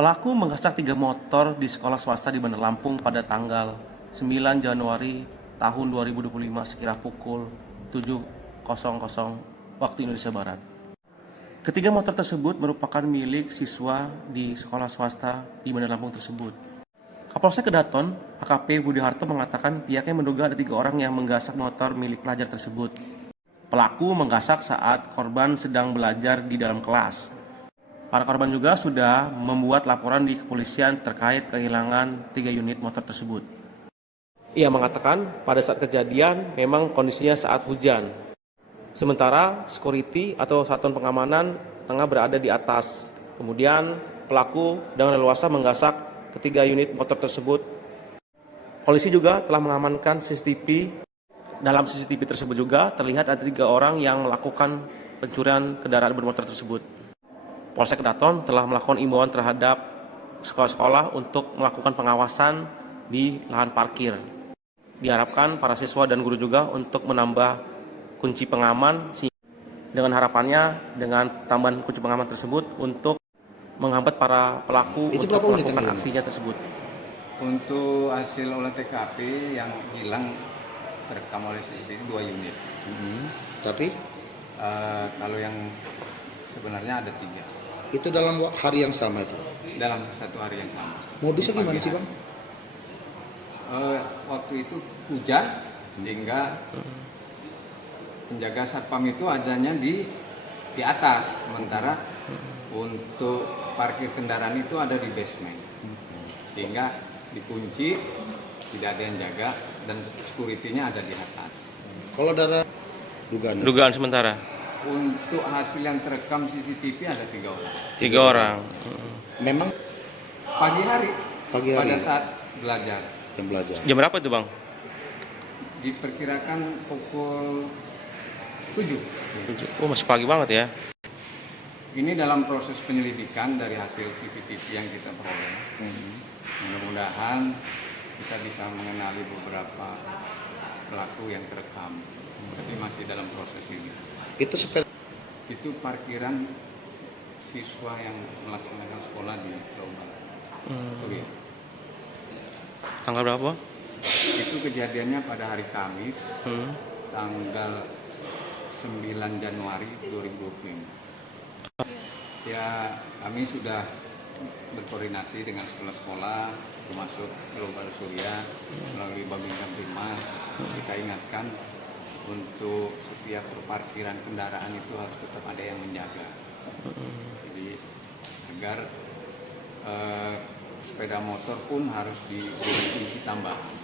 Pelaku menggasak 3 motor di sekolah swasta di Bandar Lampung pada tanggal 9 Januari tahun 2025 sekira pukul 7.00 waktu Indonesia Barat. Ketiga motor tersebut merupakan milik siswa di sekolah swasta di Bandar Lampung tersebut. Kapolsek Kedaton, AKP Budi Harto mengatakan pihaknya menduga ada 3 orang yang menggasak motor milik pelajar tersebut. Pelaku menggasak saat korban sedang belajar di dalam kelas. Para korban juga sudah membuat laporan di kepolisian terkait kehilangan 3 unit motor tersebut. Ia mengatakan pada saat kejadian memang kondisinya saat hujan. Sementara security atau satuan pengamanan tengah berada di atas. Kemudian pelaku dengan leluasa menggasak ketiga unit motor tersebut. Polisi juga telah mengamankan CCTV. Dalam CCTV tersebut juga terlihat ada 3 orang yang melakukan pencurian kendaraan bermotor tersebut. Polsek Kedaton telah melakukan imbauan terhadap sekolah-sekolah untuk melakukan pengawasan di lahan parkir. Diharapkan para siswa dan guru juga untuk menambah kunci pengaman dengan harapannya dengan tambahan kunci pengaman tersebut untuk menghambat para pelaku untuk melakukan aksinya tersebut. Untuk hasil olah TKP yang hilang terekam oleh CCTV 2 unit. Tapi Kalau yang sebenarnya ada 3. itu dalam hari yang sama itu. Dalam satu hari yang sama. Modusnya gimana sih, Bang? Waktu itu hujan sehingga penjaga satpam itu adanya di atas, sementara untuk parkir kendaraan itu ada di basement, sehingga dikunci, tidak ada yang jaga dan security-nya ada di atas. Kalau dari Dugaan sementara Untuk hasil yang terekam CCTV ada 3 orang. 3 orang. memang Pagi hari pada hari saat belajar. yang belajar. Jam berapa itu, Bang? Diperkirakan pukul 7. Oh, masih pagi banget ya. Ini dalam proses penyelidikan dari hasil CCTV yang kita peroleh. Mudah-mudahan kita bisa mengenali beberapa pelaku yang terekam. Tapi masih dalam proses ini. Itu sepeda Itu parkiran siswa yang melaksanakan sekolah di Lombang. Oke. Tanggal berapa? Itu kejadiannya pada hari Kamis, tanggal 9 Januari 2025. Ya, kami sudah berkoordinasi dengan sekolah-sekolah, termasuk Global Surya, melalui Babinsa Prima. Kita ingatkan untuk setiap perparkiran kendaraan itu harus tetap ada yang menjaga. Jadi agar sepeda motor pun harus diberi kunci tambahan.